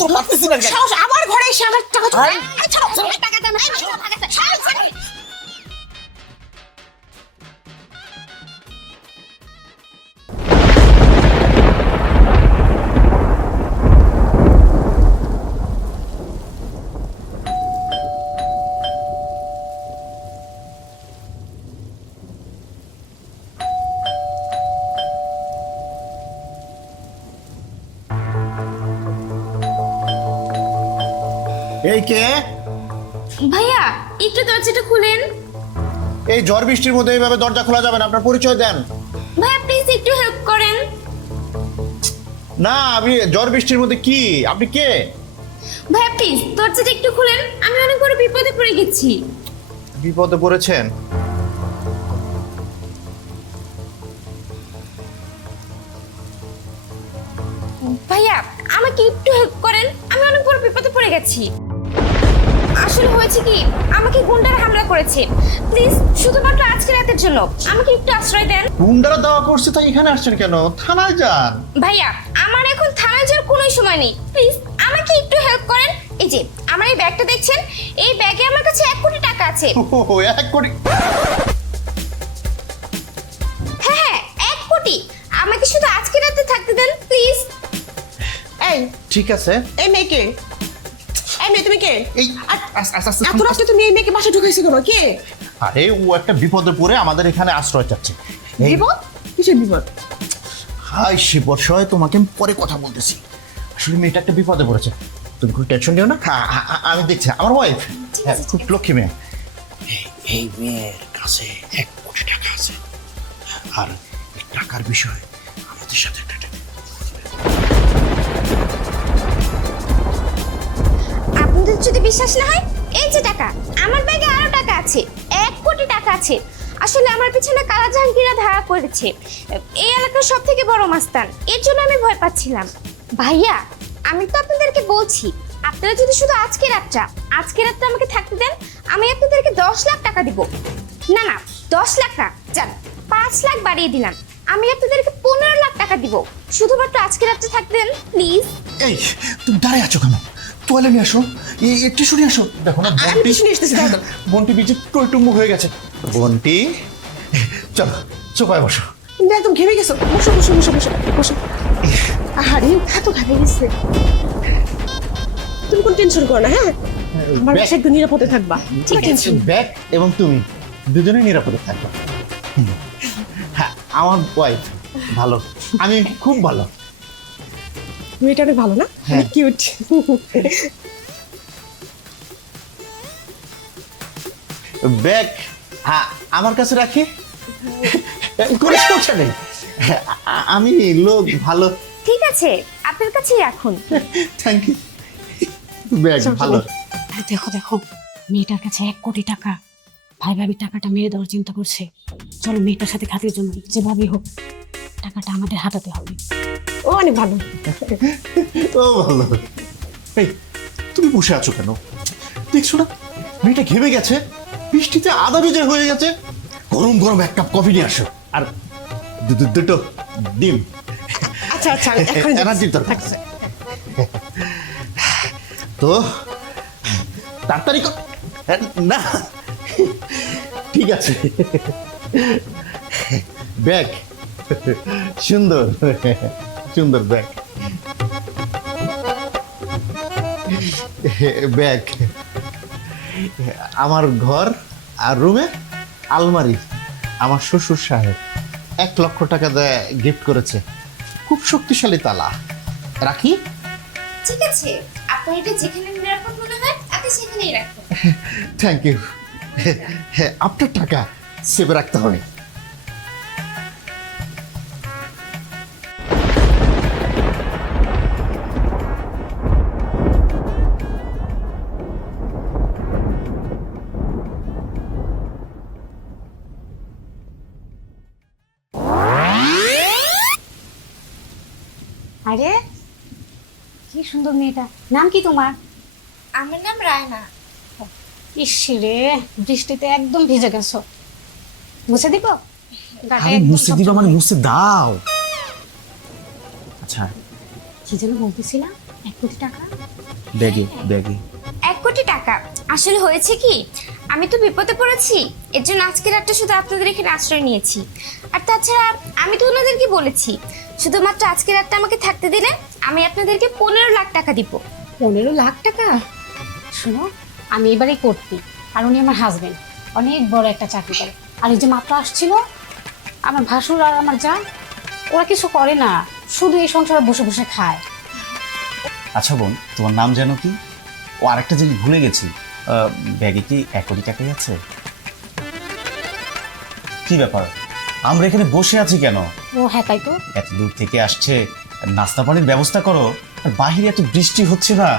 তো পারতেছি না সাহস আবার ঘরে এসে আমার টাকা ছাড়ো টাকা দেন এই কে? ভাইয়া একটু দরজাটা খুলেন। এই ঝড় বৃষ্টির মধ্যে এইভাবে দরজা খোলা যাবে না, আপনার পরিচয় দেন। ভাইয়া প্লিজ একটু হেল্প করেন। না, আমি ঝড় বৃষ্টির মধ্যে কি, আপনি কে? ভাইয়া প্লিজ দরজাটা একটু খুলেন, আমি অনেক বড় বিপদে পড়ে গেছি। বিপদে পড়েছেন? ভাইয়া আমাকে একটু হেল্প করেন, আমি অনেক বড় বিপদে পড়ে গেছি। আসলে হয়েছে কি, আমাকে গুন্ডারা হামলা করেছে। প্লিজ শুধুমাত্র আজকে রাতের জন্য আমাকে একটু আশ্রয় দেন। গুন্ডারা দাওয়া করছে তাই এখানে আসছেন কেন? থানায় যান। ভাইয়া আমার এখন থানায় যাওয়ার কোনো সময় নেই, প্লিজ আমাকে একটু হেল্প করেন। এই যে আমার এই ব্যাগটা দেখছেন, এই ব্যাগে আমার কাছে 1 কোটি টাকা আছে। ও 1 কোটি? হ্যাঁ 1 কোটি, আমাকে শুধু আজকে রাতে থাকতে দেন প্লিজ। এই ঠিক আছে। এই মেয়েকে, এই মেয়ে তুমি কে? এই আস্তে আস্তে এত রাতে তুমি এই মেয়েকে বাসা ঢুকাইছো কেন? কে? আরে ও একটা বিপদে পড়ে আমাদের এখানে আশ্রয় চাচ্ছে। এই বিপদ? কিসের বিপদ? হাই সে বর্ষয় তোমাকে আমি পরে কথা বলতেছি। আসলে মেয়েটা একটা বিপদে পড়েছে, তুমি কোনো টেনশন নিও না। আমি দেখছি, আমার ওয়াইফ খুব লক্ষ্মী মেয়ে। এই মেয়ের কাছে 1 কোটি টাকা আছে, আর এই টাকার বিষয়ে আমাদের সাথে একটা আপনাদের যদি বিশ্বাস না হয়, এই যে টাকা, আমার ব্যাগে আরো টাকা আছে, 1 কোটি টাকা আছে। আসলে আমার পিছনে কালা জাহাঙ্গীরা ধরা পড়েছে, এই এলাকার সব থেকে বড় মাস্তান, এর জন্য আমি ভয় পাচ্ছিলাম। ভাইয়া আমি তো আপনাদেরকে বলছি, আপনারা যদি শুধু আজকে রাতটা আমাকে থাকতে দেন, আমি আপনাদেরকে 10 লাখ টাকা দিব। না না 10 লাখ না, যান 5 লাখ বাড়িয়ে দিলাম, আমি আপনাদেরকে 15 লাখ টাকা দিব, শুধুমাত্র আজকে রাতটা থাকতে দেন প্লিজ। এই তুমি দাঁড়িয়ে আছো কেন? তোয়ালে নিয়ে আসো, একটু শুনে আসো। দেখো না আমি কিছু নিয়ে এসেছি, দাঁড়াও। বন্টি বিচে টইটুম্বু হয়ে গেছে। বন্টি চলো সোফায় বসো। তুমি একদম ঘেমে গেছো, বসো বসো বসো বসো বসো। আহারে এত ঘামে গেছে। তুমি কোনো টেনশন করো না, হ্যাঁ? আমার বাসায় একদম নিরাপদে থাকবা, কোনো টেনশন। ব্যাগ এবং তুমি দুজনেই নিরাপদে থাকবে। হ্যাঁ আমার ওয়াইফ ভালো, আমি খুব ভালো। মেয়েটা অনেক ভালো না? হ্যাঁ। কিউট। ব্যাগ হ্যাঁ আমার কাছে রাখি, কোনো সমস্যা নেই। আমি লোক ভালো। ঠিক আছে আপনার কাছেই রাখুন। Thank you. ব্যাগ ভালো। আরে দেখো দেখো, মেয়েটার কাছে 1 কোটি টাকা, ভাই ভাবি টাকাটা মেরে দেওয়ার চিন্তা করছে। চলো মেয়েটার সাথে খাতির জন্য যেভাবেই হোক টাকাটা আমাদের হাতাতে হবে। ও অনেক ভালো। ও ভালো। এই তুমি বসে আছো কেন? দেখছো না মেয়েটা ঘেমে গেছে, বৃষ্টিতে আদা ভিজে হয়ে গেছে। গরম গরম 1 কাপ কফি নিয়ে আসো, আর দুটো ডিম। আচ্ছা আচ্ছা এখন এনার্জির দরকার আছে। তো তাড়াতাড়ি না ঠিক আছে। ব্যাগ সুন্দর সুন্দর ব্যাগ। ব্যাগ আমার ঘর আর রুমে আলমারি আমার শ্বশুর সাহেব 1 লক্ষ টাকা দেয় গিফট করেছে, খুব শক্তিশালী তালা। রাখি? ঠিক আছে আপনার এটা যেখানে নিরাপদ মনে হয় আপনি সেখানেই রাখুন। Thank you. হ্যাঁ আপনার টাকা সেভে রাখতে হবে। আরে কি সুন্দর মেয়েটা, নাম কি তোমার? আমার নাম রায়না। ইস রে, বৃষ্টিতে একদম ভিজে গেছো, মুছে দিব? গাটা আরে একদম মুছে দিবা মানে মুছে দাও। আচ্ছা কি যেন বলতেছিলাম, 1 কোটি টাকা। ব্যাগে ব্যাগে 1 কোটি টাকা আসলে হয়েছে কি, আমি তো বিপদে পড়েছি, এর জন্য আজকে রাতটা শুধু আপনাদের এখানে আশ্রয় নিয়েছি। আর তাছাড়া আমি তো ওনাদেরকে বলেছি শুধুমাত্র আজকে রাতটা আমাকে থাকতে দিলে আমি আপনাদেরকে 15 লাখ টাকা দিব। 15 লাখ টাকা? শোনো, আমি এবারেই করতি, আর উনি আমার হাজবেন্ড, অনেক বড় একটা চাকরি করে। আর এই যে মাত্র আসছিল আমার ভাসুর আর আমার যা, ওরা কিছু করে না, শুধু এই সংসারে বসে বসে খায়। আচ্ছা বোন, তোমার নাম জানো কি? ও আরেকটা জিনিস ভুলে গেছি, ব্যাগে কি 1 কোটি টাকাই আছে? কি ব্যাপার, আমরা এখানে বসে আছি কেন? ও হ্যাঁ, তাই তো। এত দূর থেকে আসছে, নাস্তা পানির ব্যবস্থা করো। আর বাহিরে এত বৃষ্টি হচ্ছে না,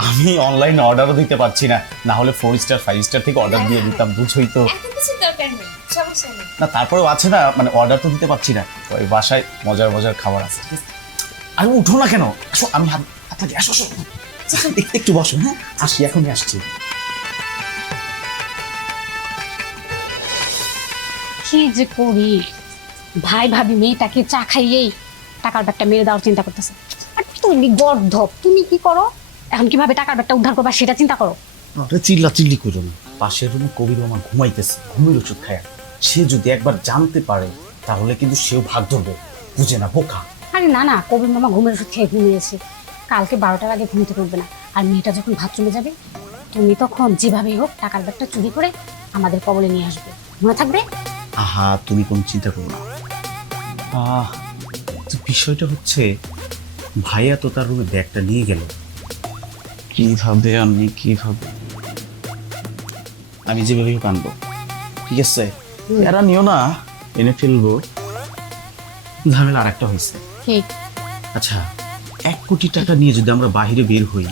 আমি অনলাইনে অর্ডারও দিতে পারছি না, না হলে 4 স্টার 5 স্টার থেকে অর্ডার দিয়ে দিতাম, বুঝোই তো। এখন কিছু দরকার নেই, সমস্যা নেই। না তারপরেও আছে না, মানে অর্ডার তো দিতে পারছি না, ওই বাসায় মজার মজার খাবার আছে। আর উঠো না কেন, আসো, আমি হাত লাগে, আসো আসো, একটু বসো। হ্যাঁ আসি, এখনই আসছি। কি যে করি, ভাই ভাবি মেয়েটাকে চা খাইয়েই টাকার ব্যাগটা মেরে দেওয়ার চিন্তা করতেছে। আর তুমি গর্ধব, তুমি কি করো এখন, কিভাবে টাকার ব্যাগটা উদ্ধার করবা সেটা চিন্তা করো। ওটা চিল্লা চিল্লি করো না। পাশের রুমে কবির মামা ঘুমাইতেছে, ঘুমের ওষুধ খায়। সে যদি একবার জানতে পারে তাহলে কিন্তু সেও ভাগ ধরবে, বুঝে না বোকা। আরে না না, কবির মামা ঘুমের ওষুধ খেয়ে ঘুমিয়েছে, কালকে 12টার আগে ঘুমিতে করবে না। আর মেয়েটা যখন ভাত চলে যাবে, তুমি তখন যেভাবেই হোক টাকার ব্যাগটা চুরি করে আমাদের কবলে নিয়ে আসবে, মনে থাকবে? আহা, তুমি কোনো চিন্তা করো না। তো বিষয়টা হচ্ছে, ভাইয়া তো তার রুমে ব্যাগটা নিয়ে গেল, কিভাবে আমি যেভাবে হোক আনবো, ঠিক আছে? এরা নিও না, এনে ফেলবো। ঝামেলা আর একটা হয়েছে। ঠিক। আচ্ছা, 1 কোটি টাকা নিয়ে যদি আমরা বাইরে বের হই,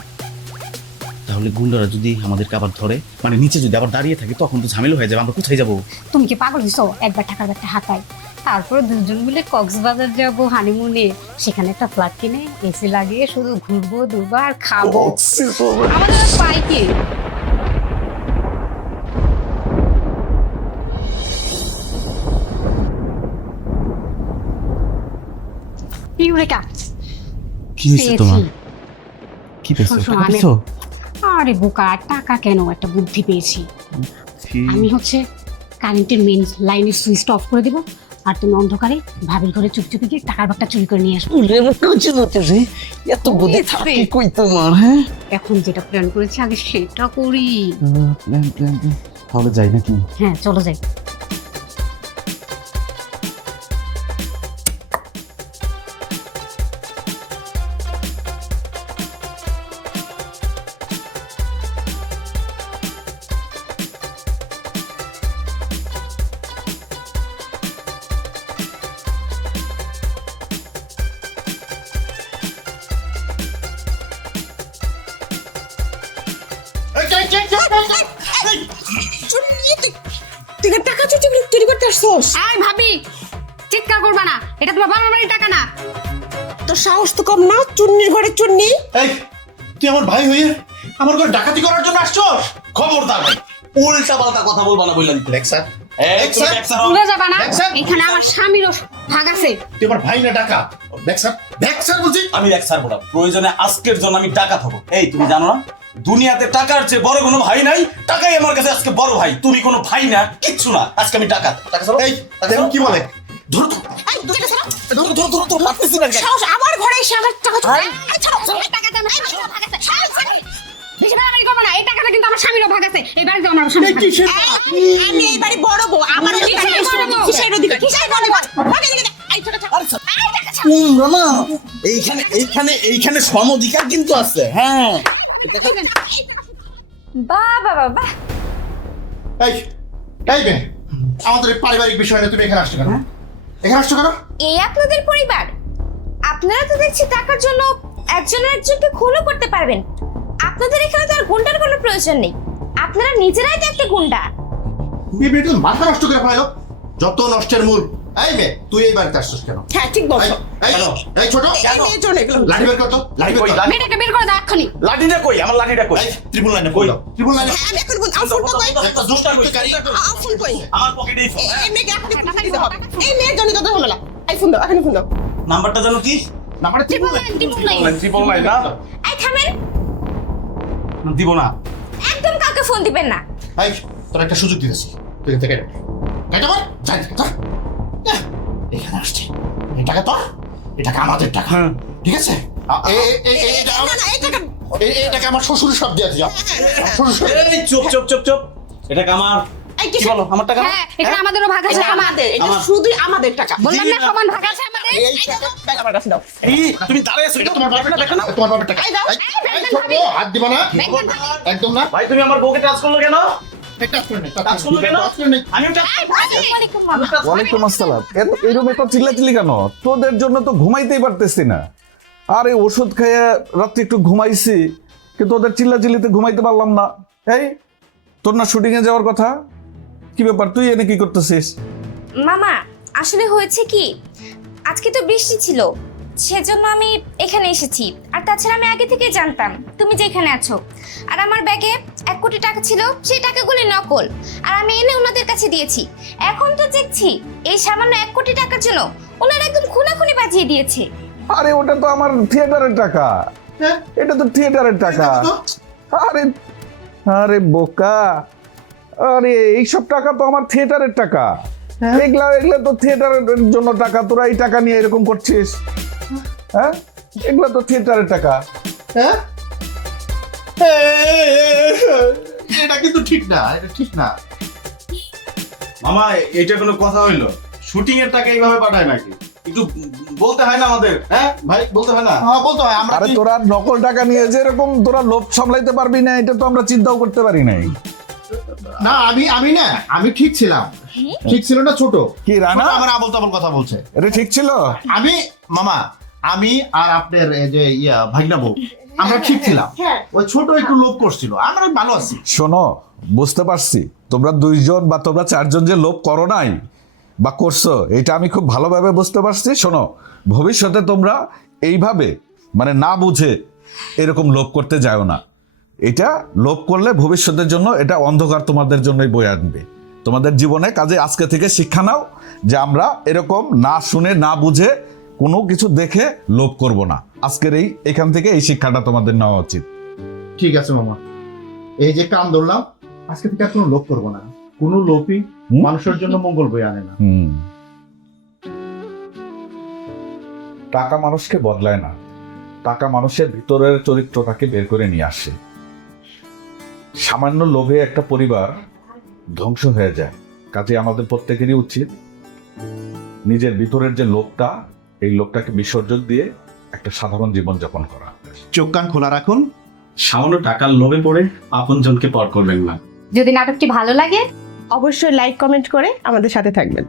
তাহলে গুন্ডারা যদি আমাদেরকে আবার ধরে, মানে নিচে যদি আবার দাঁড়িয়ে থাকে, তখন তো ঝামেলা হয়ে যাবে, আমরা কোথায় যাবো? তুমি কি পাগল হইছো? একবার টাকার ব্যাগটা হাতাই, তারপরে দুজন মিলে কক্সবাজার যাবো হানিমুনে, সেখানে একটা ফ্ল্যাট কিনে এসি লাগিয়ে শুধু ঘুরবো দুবার খাবো, আমাদের আর পাই কি? ইউরেকা, কি হয়েছে তোমার? কি পেয়েছো? শোনো, টাকা আমি- পেয়েছো? আরে বোকা, টাকা কেন, একটা বুদ্ধি পেয়েছি। আমি হচ্ছে কারেন্টের মেন লাইনের সুইচটা অফ করে দিব, আর তুমি অন্ধকারে ভাবির ঘরে চুপচুপি গিয়ে টাকার ব্যাগটা চুরি করে নিয়ে আসবে। এত বুদ্ধি থাকে কই তোমার? হ্যাঁ, এখন যেটা প্ল্যান করেছি আগে সেটা করি। প্ল্যান তাহলে যাই নাকি? হ্যাঁ চলো যাই। তুই টাকা চুরি করতে আসছোস? আয় ভাবি, চিৎকার করবা না, এটা তোমার বাবার বাড়ির টাকা না। তোর সাহস তো কম না, চুন্নির ঘরে চুন্নি। এই, তুই আমার ভাই হয়ে আমার ঘরে ডাকাতি করার জন্য আসছস? খবরদার ভাই, উল্টা পাল্টা কথা বলবা না বললাম। দেখ স্যার, ভুলে যাবা না, দেখছেন? এখানে আমার স্বামীরও ভাগ আছে। তুই আমার ভাই না ডাকা? দেখ স্যার বলছি। আমি এক স্যার বললাম, প্রয়োজনে আজকের জন্য আমি ডাকাত হবো। এই তুমি জানো না, দুনিয়াতে টাকার চেয়ে বড় কোনো ভাই নাই, টাকাই আমার কাছে আজকে বড় ভাই। তুমি কোনো ভাই না, কিচ্ছু না, আজকে আমি ডাকাত। টাকা ছাড়ো। এই, দেখো কি বলে। ধরো তো, এই, টাকা ছাড়া। ধরো, মারতেছি না। সাহস, আমার ঘরে এসে আমার টাকা চুরি। এই ছাড়ো, এই টাকাটা আমার স্বামীরও ভাগ আছে। বেশি বাড়াবাড়ি করবা না, এই টাকাটা কিন্তু আমার স্বামীরও ভাগ আছে, এই বাড়িতে আমার স্বামীর ভাগ আছে। আমি এই বাড়ি বড় বউ, আমার অধিকার কিসের বড় বউ? কিসের অধিকার? কিসের বড় বউ? ওকে দিকে দে। এই ছোট ছোট। না, এইখানে সম অধিকার কিন্তু আছে। হ্যাঁ, বাহ বাহ বাহ বাহ। এই বে, আমাদের এই পারিবারিক বিষয় নিয়ে তুমি এখানে আসছো কেন? এখানে আসছো কেন? এই আপনাদের পরিবার, আপনারা তো দেখছি টাকার জন্য একজনের একজনকে খুনও করতে পারবেন। আপনাদের এখানে তো আর গুন্ডার কোনো প্রয়োজন নেই, আপনারা নিজেরাই তো একটা গুন্ডা। এই মেয়ে তো মাথা নষ্ট করে ফেলাইলো, যত নষ্টের মূল। এই মেয়ে, তুই এই বাড়িতে আসছিস কেন? হ্যাঁ ঠিক বলছো। এই ছোট, এই মেয়ের জন্য এগুলো হচ্ছে। লাঠি বের কর তো, লাঠি বের কর। মেয়েটাকে বের করে দাও এক্ষুনি। লাঠিটা কই? আমার লাঠিটা কই? এই ত্রিপুল লাইনে কই? ত্রিপুল লাইনে আমি এখন বল, আমার ফোনটা কই? একটা দুষ্টা কই? আমার ফোন কই? আমার পকেটেই ফোন। এই মেয়েকে এখন টাকা দিতে হবে। এই মেয়ের জন্য কথা হলো না। এই ফোন দাও, এখন ফোন দাও। নাম্বারটা জানো কি? নাম্বারটা ত্রিপুল লাইন। ট্রিপল নাইন না? এই থামেন, দিব না। একদম কাউকে ফোন দিবেন না। এই তোর একটা সুযোগ দিতেছি, তুই এখান থেকে কেটে বল, যাই তোর এখানে আসছে। এই টাকা তোর, এই টাকা আমাদের টাকা, ঠিক আছে? এই টাকা আমার শ্বশুর সব দিয়ে দিও। এই চুপ চুপ চুপ চুপ, এটা আমার এই কি বলো, আমার টাকা না? হ্যাঁ এখানে আমাদেরও ভাগ আছে। এটা আমাদের, এটা শুধুই আমাদের টাকা। বললাম না সমান ভাগ আছে আমাদের। এই টাকা আমার কাছে দাও। এই তুমি দাঁড়িয়ে আছো, এটা তোমার বাপের টাকা না, তোমার বাপের টাকা। এই দাও। এই ছোট, হাত দিবা না একদম না। ভাই তুমি আমার বউকে টাচ করলো কেন? টাচ করে নে, টাচ করলো কেন? আমি ওটা ওয়ালাইকুম আসসালাম। এরকম একটা চিল্লাচিল্লি কেন? তোদের জন্য তো ঘুমাইতেই পারতেছি না। আরে ওষুধ খেয়ে রাত্রে একটু ঘুমাইছি, কিন্তু ওদের চিল্লাচিল্লিতে ঘুমাইতে পারলাম না। এই তোর না শুটিং এ যাওয়ার কথা, কি ব্যাপার? তুই এনে কি করতেছিস? মামা আসলে হয়েছে কি, আজকে তো বৃষ্টি ছিল, সেজন্য আমি এখানে এসেছি। আর তাছাড়া আমি আগে থেকে জানতাম তুমি যে এখানে আছো। আর আমার ব্যাগে 1 কোটি টাকা ছিল, সেই টাকাগুলি নকল। আর আমি এনে ওনাদের কাছে দিয়েছি। এখন তো দেখছি এই সামান্য 1 কোটি টাকার জন্য ওনারা একদম খুনাখুনি বাজিয়ে দিয়েছে। আরে ওটা তো আমার থিয়েটারের টাকা, হ্যাঁ? এটা তো থিয়েটারের টাকা। আরে আরে বোকা, আরে এইসব টাকা তো আমার থিয়েটারের টাকা। এগুলা এগুলা তো থিয়েটারের জন্য টাকা, তোরা এই টাকা নিয়ে এরকম করছিস? হ্যাঁ, এগুলা তো থিয়েটারের টাকা। হ্যাঁ? এটা কিন্তু ঠিক না, এটা ঠিক না। মামা এটা কোনো কথা হইলো? শুটিং এর টাকা এইভাবে পাঠায় নাকি? একটু বলতে হয় না আমাদের, হ্যাঁ ভাই, বলতে হয় না? হ্যাঁ বলতে হয়, আমরা আরে কি- তোরা নকল টাকা নিয়ে যে এরকম তোরা লোভ সামলাইতে পারবি না, এটা তো আমরা চিন্তাও করতে পারি নাই। না আমি ঠিক ছিলাম। ঠিক ছিল না ছোট? কি রানা? ছোট আমার আবল তাবল কথা বলছে। এটা ঠিক ছিল? আমি মামা, আমি আর আপনার এই যে ভাগনা বউ, আমরা ঠিক ছিলাম। ওই ছোট একটু লোভ করছিল, আমরা ভালো আছি। শোনো, বুঝতে পারছি তোমরা 2জন বা তোমরা 4জন যে লোভ করো নাই বা করছো, এটা আমি খুব ভালোভাবে বুঝতে পারছি। শোনো, ভবিষ্যতে তোমরা এইভাবে মানে না বুঝে এরকম লোভ করতে যাও না। এটা লোভ করলে ভবিষ্যতের জন্য এটা অন্ধকার তোমাদের জন্যই বয়ে আনবে তোমাদের জীবনে। কাজে আজকে থেকে শিক্ষা নাও যে আমরা এরকম না শুনে না বুঝে কোনো কিছু দেখে লোভ করব না। আজকের এখান থেকে এই শিক্ষাটা তোমাদের নেওয়া উচিত। ঠিক আছে মামা, এই যে কান ধরলাম, আজকে থেকে আর কোনো লোভ করবো না। কোনো লোভই মানুষের জন্য মঙ্গল বয়ে আনে না। টাকা মানুষকে বদলায় না, টাকা মানুষের ভিতরের চরিত্রটাকে বের করে নিয়ে আসে। সামান্য লোভে একটা পরিবার ধ্বংস হয়ে যায়। কাজে আমাদের প্রত্যেকেরই উচিত নিজের ভিতরের যে লোভটা, এই লোভটাকে বিসর্জন দিয়ে একটা সাধারণ জীবনযাপন করা। চোখ কান খোলা রাখুন। সামান্য টাকার লোভে পড়ে আপনজনকে পর করবেন না। যদি নাটকটি ভালো লাগে অবশ্যই লাইক কমেন্ট করে আমাদের সাথে থাকবেন।